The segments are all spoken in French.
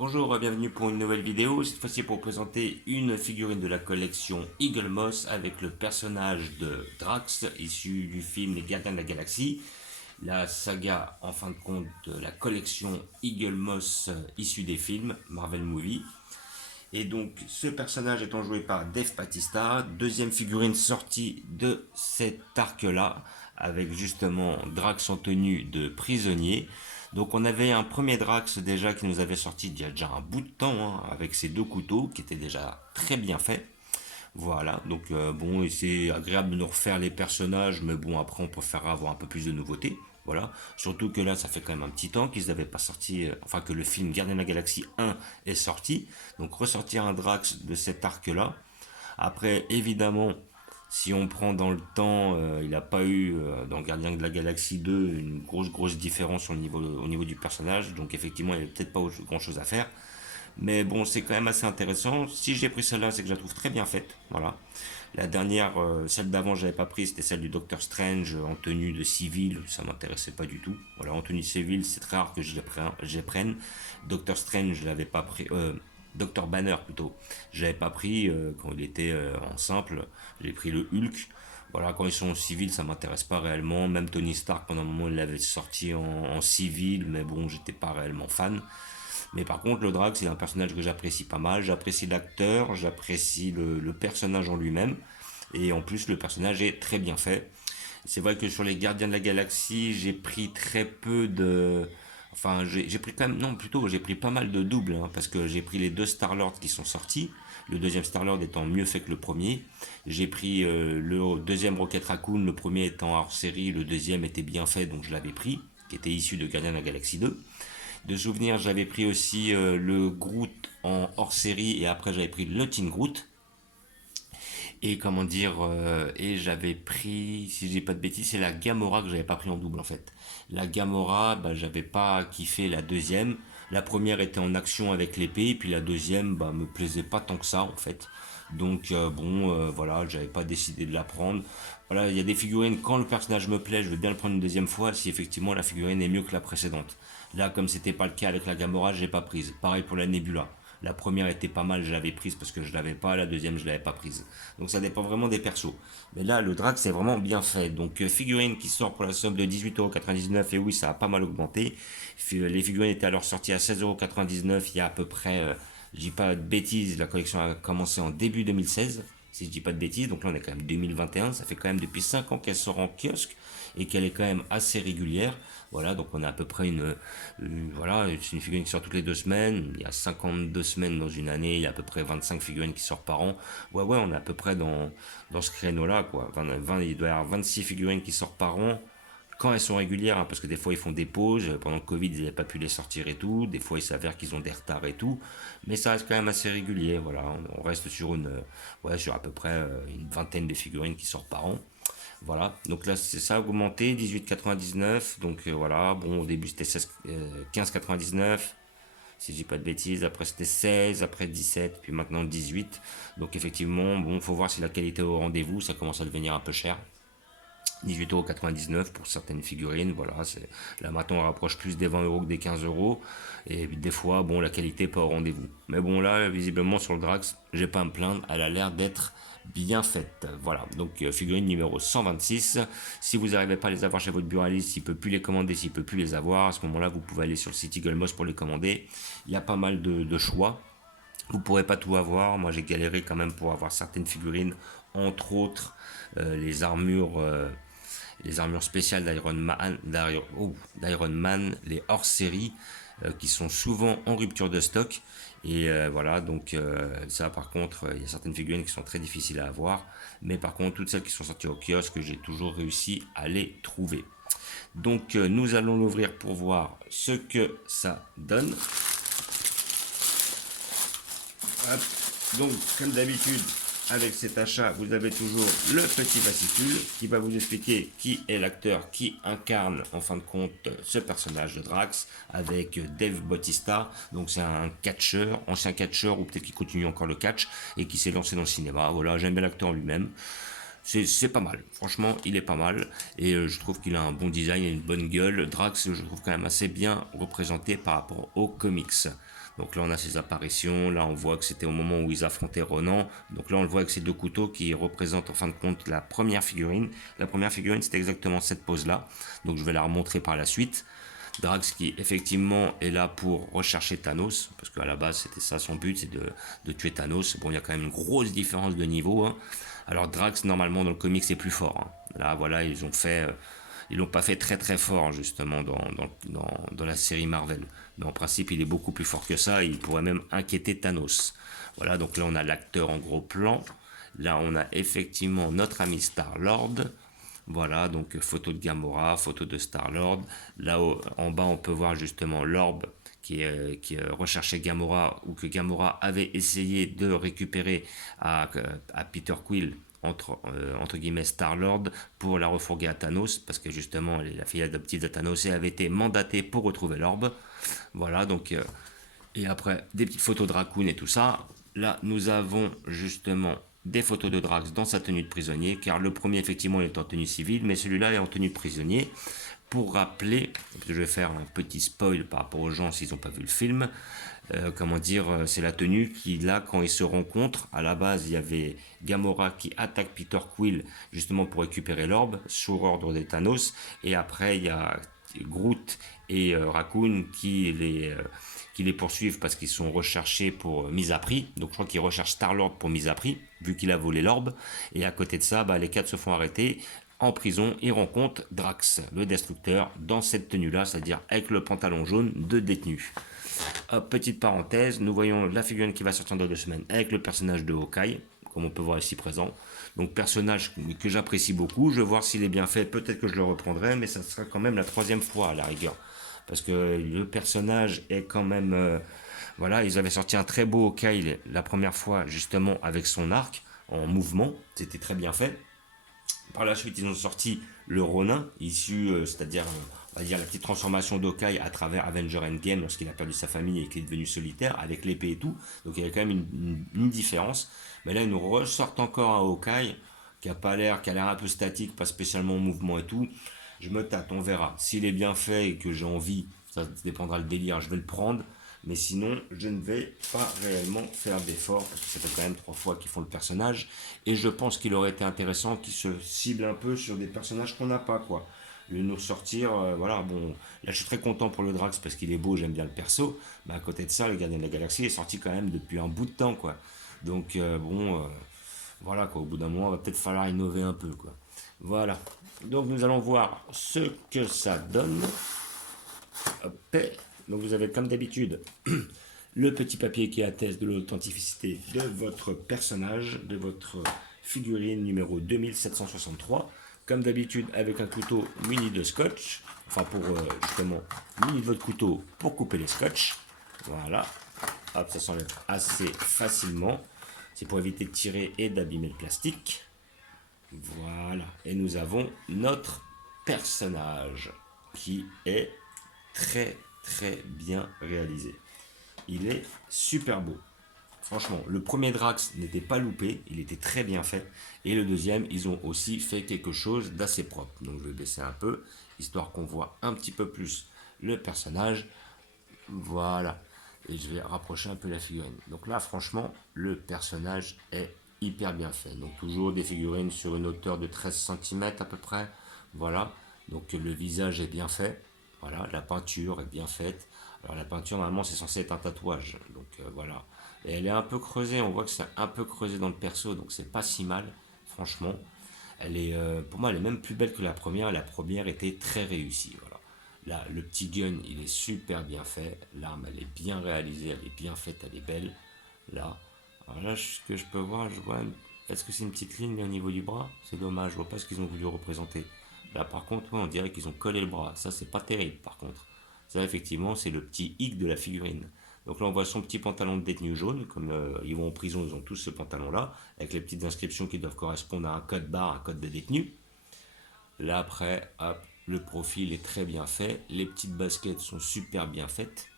Bonjour, bienvenue pour une nouvelle vidéo, cette fois-ci pour présenter une figurine de la collection Eagle Moss avec le personnage de Drax, issu du film Les Gardiens de la Galaxie, la saga en fin de compte de la collection Eagle Moss issue des films Marvel Movie. Et donc ce personnage étant joué par Dave Bautista, deuxième figurine sortie de cet arc-là, avec justement Drax en tenue de prisonnier. Donc on avait un premier Drax déjà qui nous avait sorti il y a déjà un bout de temps, hein, avec ses deux couteaux, qui étaient déjà très bien faits. Voilà, donc bon, et c'est agréable de nous refaire les personnages, mais bon, après on préfère avoir un peu plus de nouveautés. Voilà, surtout que là, ça fait quand même un petit temps qu'ils n'avaient pas sorti, enfin que le film Gardien de la Galaxie 1 est sorti. Donc ressortir un Drax de cet arc-là. Après, évidemment, si on prend dans le temps, il n'a pas eu dans Gardien de la Galaxie 2 une grosse différence au niveau du personnage. Donc effectivement, il n'y avait peut-être pas grand-chose à faire. Mais bon, c'est quand même assez intéressant. Si j'ai pris celle-là, c'est que je la trouve très bien faite. Voilà. La dernière, celle d'avant, je l'avais pas prise, c'était celle du Docteur Strange en tenue de civil. Ça m'intéressait pas du tout. Voilà, en tenue civile, c'est très rare que je les prenne. Docteur Strange, je l'avais pas pris. Docteur Banner plutôt. Je l'avais pas pris quand il était en simple. J'ai pris le Hulk. Voilà, quand ils sont en civil, ça m'intéresse pas réellement. Même Tony Stark, pendant un moment, il l'avait sorti en civil, mais bon, j'étais pas réellement fan. Mais par contre, le Drax, c'est un personnage que j'apprécie pas mal. J'apprécie l'acteur, j'apprécie le personnage en lui-même. Et en plus, le personnage est très bien fait. C'est vrai que sur les Gardiens de la Galaxie, j'ai pris très peu de... Enfin, j'ai pris quand même... Non, plutôt, j'ai pris pas mal de doubles. Hein, parce que j'ai pris les deux Star-Lord qui sont sortis. Le deuxième Star-Lord étant mieux fait que le premier. J'ai pris le deuxième Rocket Raccoon, le premier étant hors série, le deuxième était bien fait, donc je l'avais pris, qui était issu de Gardiens de la Galaxie 2. De souvenir, j'avais pris aussi le Groot en hors série et après j'avais pris le Teen Groot. Et comment dire, et j'avais pris, si je dis pas de bêtises, c'est la Gamora que j'avais pas pris en double en fait. La Gamora, bah, j'avais pas kiffé la deuxième. La première était en action avec l'épée, et puis la deuxième, bah, me plaisait pas tant que ça en fait. Donc bon, voilà, j'avais pas décidé de la prendre. Voilà, il y a des figurines, quand le personnage me plaît, je veux bien le prendre une deuxième fois si effectivement la figurine est mieux que la précédente. Là, comme c'était pas le cas avec la Gamora, je l'ai pas prise. Pareil pour la Nebula. La première était pas mal, je l'avais prise parce que je l'avais pas, la deuxième je l'avais pas prise. Donc ça dépend vraiment des persos. Mais là, le Drax c'est vraiment bien fait. Donc figurine qui sort pour la somme de 18,99€, et oui, ça a pas mal augmenté. Les figurines étaient alors sorties à 16,99€ il y a à peu près, je dis pas de bêtises, la collection a commencé en début 2016 si je dis pas de bêtises, donc là on est quand même 2021, ça fait quand même depuis 5 ans qu'elle sort en kiosque et qu'elle est quand même assez régulière. Voilà, donc on a à peu près voilà, c'est une figurine qui sort toutes les 2 semaines, il y a 52 semaines dans une année, il y a à peu près 25 figurines qui sortent par an. Ouais, on est à peu près dans ce créneau-là, quoi. Il doit y avoir 26 figurines qui sortent par an, quand elles sont régulières, hein, parce que des fois ils font des pauses, pendant le Covid ils n'avaient pas pu les sortir et tout, des fois il s'avère qu'ils ont des retards et tout, mais ça reste quand même assez régulier, voilà, on reste sur ouais, sur à peu près une vingtaine de figurines qui sortent par an. Voilà, donc là c'est ça augmenté, 18,99, donc voilà, bon au début c'était 15,99, si je dis pas de bêtises, après c'était 16, après 17, puis maintenant 18, donc effectivement, bon, faut voir si la qualité est au rendez-vous, ça commence à devenir un peu cher. 18,99€ pour certaines figurines, voilà, là maintenant on rapproche plus des 20€ que des 15€, et des fois, bon, la qualité n'est pas au rendez-vous. Mais bon, là, visiblement sur le Drax, j'ai pas à me plaindre, elle a l'air d'être bien faite. Voilà, donc figurine numéro 126. Si vous n'arrivez pas à les avoir chez votre buraliste, s'il peut plus les commander, s'il peut plus les avoir, à ce moment-là, vous pouvez aller sur le site Eagle Moss pour les commander. Il y a pas mal de choix. Vous ne pourrez pas tout avoir. Moi, j'ai galéré quand même pour avoir certaines figurines, entre autres les armures spéciales d'Iron Man, les hors-série, qui sont souvent en rupture de stock. Et voilà, donc ça par contre, il y a certaines figurines qui sont très difficiles à avoir. Mais par contre, toutes celles qui sont sorties au kiosque, j'ai toujours réussi à les trouver. Donc nous allons l'ouvrir pour voir ce que ça donne. Hop. Donc, comme d'habitude, avec cet achat, vous avez toujours le petit fascicule qui va vous expliquer qui est l'acteur qui incarne en fin de compte ce personnage de Drax avec Dave Bautista. Donc c'est un catcheur, ancien catcheur ou peut-être qu'il continue encore le catch et qui s'est lancé dans le cinéma. Voilà, j'aime bien l'acteur lui-même. C'est pas mal. Franchement, il est pas mal. Et je trouve qu'il a un bon design et une bonne gueule. Drax, je trouve quand même assez bien représenté par rapport aux comics. Donc là, on a ses apparitions. Là, on voit que c'était au moment où ils affrontaient Ronan. Donc là, on le voit avec ces deux couteaux qui représentent en fin de compte la première figurine. La première figurine, c'était exactement cette pose-là. Donc je vais la remontrer par la suite. Drax qui effectivement est là pour rechercher Thanos, parce qu'à la base c'était ça son but, c'est de tuer Thanos. Bon, il y a quand même une grosse différence de niveau, hein. Alors Drax normalement dans le comic c'est plus fort, hein. Là voilà, ils l'ont pas fait très très fort justement dans la série Marvel. Mais en principe il est beaucoup plus fort que ça, et il pourrait même inquiéter Thanos. Voilà, donc là on a l'acteur en gros plan. Là on a effectivement notre ami Star-Lord. Voilà, donc photo de Gamora, photo de Star-Lord. Là en bas, on peut voir justement l'orbe qui recherchait Gamora, ou que Gamora avait essayé de récupérer à Peter Quill, entre guillemets Star-Lord, pour la refourguer à Thanos, parce que justement la fille adoptive de Thanos avait été mandatée pour retrouver l'orbe. Voilà, donc et après des petites photos de Raccoon et tout ça. Là, nous avons justement des photos de Drax dans sa tenue de prisonnier, car le premier effectivement est en tenue civile, mais celui-là est en tenue de prisonnier. Pour rappeler, je vais faire un petit spoil par rapport aux gens s'ils n'ont pas vu le film, comment dire, c'est la tenue qui, là, quand ils se rencontrent, à la base, il y avait Gamora qui attaque Peter Quill justement pour récupérer l'orbe, sur ordre des Thanos, et après, il y a Groot et Raccoon qui les poursuivent parce qu'ils sont recherchés pour mise à prix. Donc je crois qu'ils recherchent Star-Lord pour mise à prix, vu qu'il a volé l'orbe. Et à côté de ça, les quatre se font arrêter en prison et rencontrent Drax, le destructeur, dans cette tenue-là, c'est-à-dire avec le pantalon jaune de détenu. Petite parenthèse, nous voyons la figurine qui va sortir dans 2 semaines avec le personnage de Hawkeye, comme on peut voir ici présent. Donc personnage que j'apprécie beaucoup, je vais voir s'il est bien fait, peut-être que je le reprendrai, mais ça sera quand même la 3e fois à la rigueur. Parce que le personnage est quand même... voilà, ils avaient sorti un très beau Hawkeye la première fois, justement avec son arc en mouvement, c'était très bien fait. Par la suite, ils ont sorti le Ronin, issu, c'est-à-dire, on va dire, la petite transformation d'Hawkeye à travers Avenger Endgame lorsqu'il a perdu sa famille et qu'il est devenu solitaire, avec l'épée et tout. Donc il y avait quand même une différence. Mais là, ils nous ressortent encore un Hawkeye qui a l'air un peu statique, pas spécialement en mouvement et tout. Je me tâte, on verra. S'il est bien fait et que j'ai envie, ça dépendra le délire, je vais le prendre. Mais sinon, je ne vais pas réellement faire d'efforts, parce que ça fait quand même 3 fois qu'ils font le personnage. Et je pense qu'il aurait été intéressant qu'ils se ciblent un peu sur des personnages qu'on n'a pas, quoi. Le nous sortir, voilà, bon, là je suis très content pour le Drax parce qu'il est beau, j'aime bien le perso. Mais à côté de ça, le Gardien de la Galaxie est sorti quand même depuis un bout de temps, quoi. Donc, voilà, quoi, au bout d'un moment, il va peut-être falloir innover un peu, quoi. Voilà. Donc nous allons voir ce que ça donne. Hop. Donc vous avez comme d'habitude le petit papier qui atteste de l'authenticité de votre personnage, de votre figurine numéro 2763. Comme d'habitude avec un couteau muni de scotch, enfin pour justement muni de votre couteau pour couper les scotch. Voilà, hop, ça s'enlève assez facilement. C'est pour éviter de tirer et d'abîmer le plastique. Voilà, et nous avons notre personnage qui est très très bien réalisé. Il est super beau. Franchement, le premier Drax n'était pas loupé, il était très bien fait. Et le deuxième, ils ont aussi fait quelque chose d'assez propre. Donc je vais baisser un peu, histoire qu'on voit un petit peu plus le personnage. Voilà. Et je vais rapprocher un peu la figurine. Donc là, franchement, le personnage est hyper bien fait. Donc toujours des figurines sur une hauteur de 13 cm à peu près. Voilà. Donc le visage est bien fait. Voilà, la peinture est bien faite. Alors la peinture, normalement, c'est censé être un tatouage. Donc voilà. Et elle est un peu creusée, on voit que c'est un peu creusé dans le perso, donc c'est pas si mal, franchement. Elle est, pour moi, elle est même plus belle que la première. La première était très réussie, voilà. Là, le petit gun, il est super bien fait. L'arme, elle est bien réalisée, elle est bien faite, elle est belle. Là, alors là, ce que je peux voir, je vois... Est-ce que c'est une petite ligne au niveau du bras? C'est dommage, je vois pas ce qu'ils ont voulu représenter. Là, par contre, ouais, on dirait qu'ils ont collé le bras. Ça, c'est pas terrible, par contre. Ça, effectivement, c'est le petit hic de la figurine. Donc là, on voit son petit pantalon de détenu jaune. Comme ils vont en prison, ils ont tous ce pantalon-là, avec les petites inscriptions qui doivent correspondre à un code barre, un code de détenu. Là, après, hop, le profil est très bien fait. Les petites baskets sont super bien faites.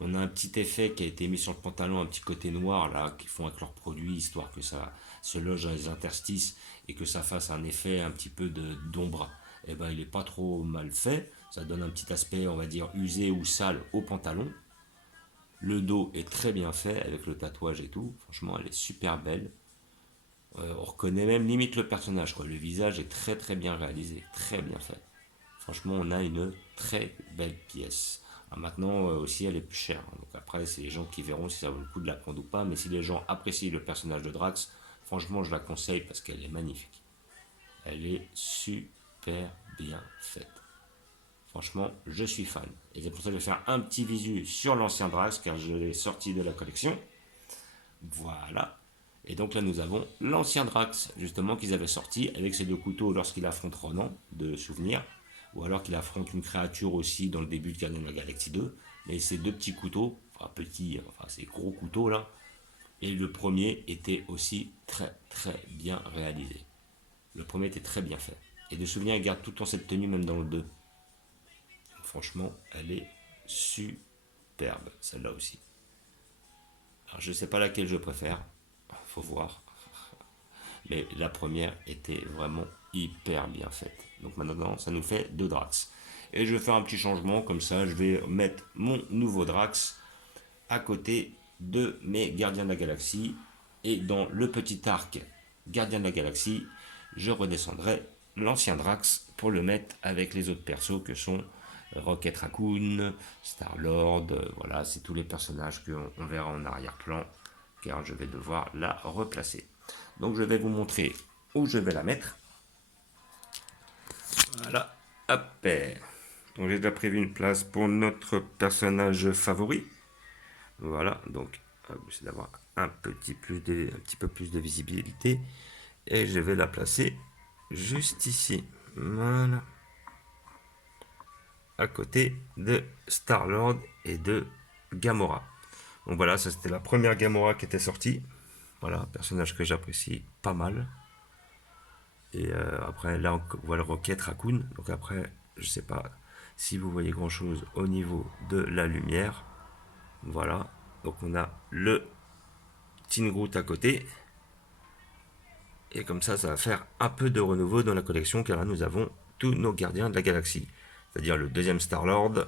On a un petit effet qui a été mis sur le pantalon, un petit côté noir là, qu'ils font avec leurs produits, histoire que ça se loge dans les interstices et que ça fasse un effet un petit peu d'ombre. Et ben il est pas trop mal fait, ça donne un petit aspect, on va dire, usé ou sale au pantalon. Le dos est très bien fait avec le tatouage et tout, franchement elle est super belle. On reconnaît même limite le personnage, quoi. Le visage est très très bien réalisé, très bien fait. Franchement, on a une très belle pièce. Alors maintenant aussi, elle est plus chère. Donc après, c'est les gens qui verront si ça vaut le coup de la prendre ou pas. Mais si les gens apprécient le personnage de Drax, franchement, je la conseille parce qu'elle est magnifique. Elle est super bien faite. Franchement, je suis fan. Et c'est pour ça que je vais faire un petit visu sur l'ancien Drax car je l'ai sorti de la collection. Voilà. Et donc là, nous avons l'ancien Drax, justement, qu'ils avaient sorti avec ses deux couteaux lorsqu'il affronte Ronan, de souvenir, ou alors qu'il affronte une créature aussi dans le début de Gardien de la Galaxie 2. Mais ces deux petits couteaux, enfin petits, enfin ces gros couteaux là, et le premier était aussi très très bien réalisé. Le premier était très bien fait. Et de souvenir, il garde tout le temps cette tenue, même dans le 2. Franchement, elle est superbe, celle-là aussi. Alors je sais pas laquelle je préfère, faut voir. Mais la première était vraiment hyper bien faite. Donc maintenant, ça nous fait deux Drax. Et je vais faire un petit changement, comme ça, je vais mettre mon nouveau Drax à côté de mes Gardiens de la Galaxie. Et dans le petit arc Gardien de la Galaxie, je redescendrai l'ancien Drax pour le mettre avec les autres persos que sont Rocket Raccoon, Star-Lord, voilà, c'est tous les personnages qu'on verra en arrière-plan, car je vais devoir la replacer. Donc je vais vous montrer où je vais la mettre. Voilà, hop. Donc j'ai déjà prévu une place pour notre personnage favori. Voilà, donc c'est d'avoir un petit peu plus de visibilité. Et je vais la placer juste ici. Voilà. À côté de Star-Lord et de Gamora. Donc voilà, ça c'était la première Gamora qui était sortie. Voilà, personnage que j'apprécie pas mal. Et après, là, on voit le Rocket Raccoon. Donc après, je sais pas si vous voyez grand chose au niveau de la lumière. Voilà. Donc on a le Teen Groot à côté. Et comme ça va faire un peu de renouveau dans la collection, car là, nous avons tous nos gardiens de la galaxie. C'est-à-dire le deuxième Star-Lord,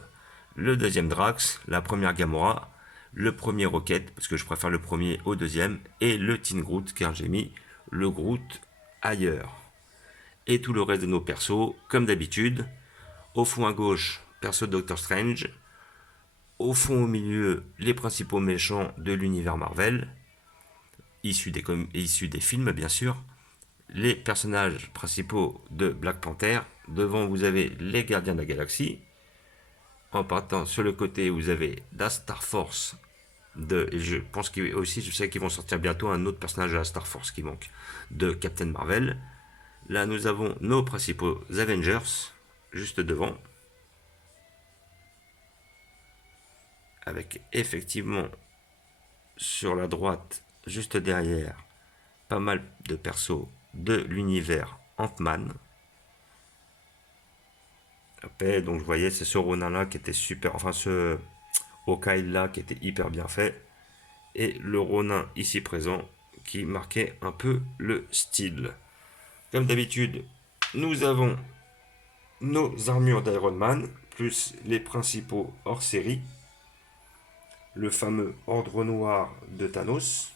le deuxième Drax, la première Gamora, le premier Rocket, parce que je préfère le premier au deuxième, et le Teen Groot, car j'ai mis le Groot ailleurs. Et tout le reste de nos persos, comme d'habitude. Au fond à gauche, perso Doctor Strange. Au fond au milieu, les principaux méchants de l'univers Marvel, issus des films bien sûr. Les personnages principaux de Black Panther. Devant, vous avez les Gardiens de la Galaxie. En partant sur le côté, vous avez la Star Force. Et je pense aussi, je sais qu'ils vont sortir bientôt un autre personnage de la Star Force qui manque, de Captain Marvel. Là, nous avons nos principaux Avengers, juste devant. Avec effectivement, sur la droite, juste derrière, pas mal de persos de l'univers Ant-Man. Après, donc je voyais, c'est ce Ronin là qui était super, enfin ce Hawkeye là qui était hyper bien fait. Et le Ronin ici présent qui marquait un peu le style. Comme d'habitude, nous avons nos armures d'Iron Man, plus les principaux hors série. Le fameux Ordre Noir de Thanos.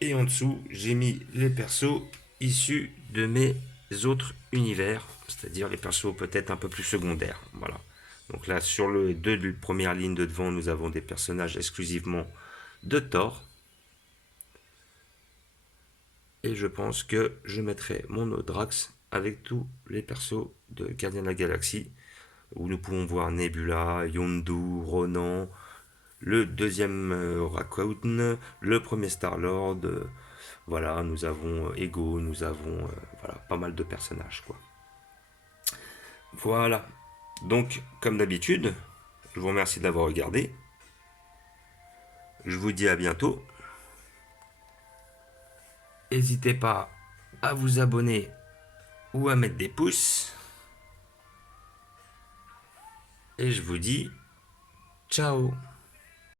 Et en dessous, j'ai mis les persos issus de mes autres univers, c'est-à-dire les persos peut-être un peu plus secondaires. Voilà. Donc là, sur les deux premières lignes de devant, nous avons des personnages exclusivement de Thor. Et je pense que je mettrai mon Drax avec tous les persos de Gardien de la Galaxie, où nous pouvons voir Nebula, Yondu, Ronan, le deuxième Raccoon, le premier Star-Lord. Voilà, nous avons Ego, nous avons voilà, pas mal de personnages, quoi. Voilà. Donc, comme d'habitude, je vous remercie d'avoir regardé. Je vous dis à bientôt. N'hésitez pas à vous abonner ou à mettre des pouces. et je vous dis ciao.